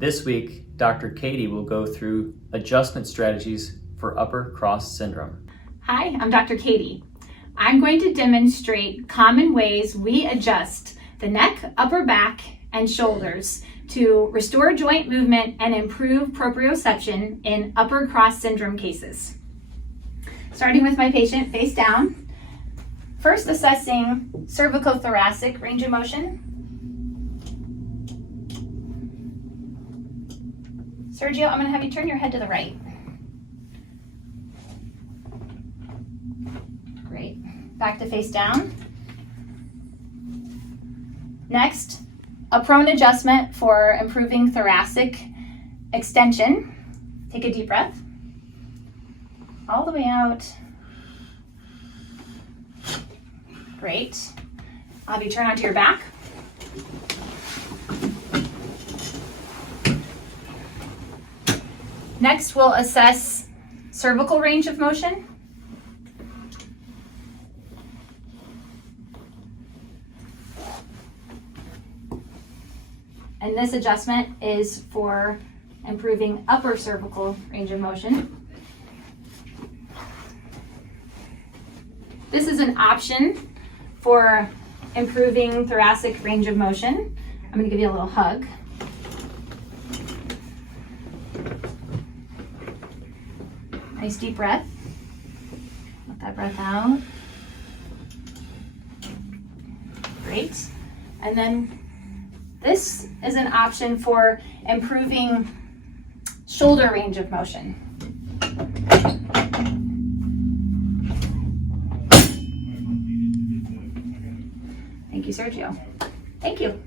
This week, Dr. Katie will go through adjustment strategies for upper cross syndrome. Hi, I'm Dr. Katie. I'm going to demonstrate common ways we adjust the neck, upper back, and shoulders to restore joint movement and improve proprioception in upper cross syndrome cases. Starting with my patient face down, first assessing cervicothoracic range of motion. Sergio, I'm going to have you turn your head to the right. Great. Back to face down. Next, a prone adjustment for improving thoracic extension. Take a deep breath. All the way out. Great. I'll have you turn onto your back. Next, we'll assess cervical range of motion. And this adjustment is for improving upper cervical range of motion. This is an option for improving thoracic range of motion. I'm going to give you a little hug. Nice deep breath. Let that breath out. Great. And then this is an option for improving shoulder range of motion. Thank you, Sergio. Thank you.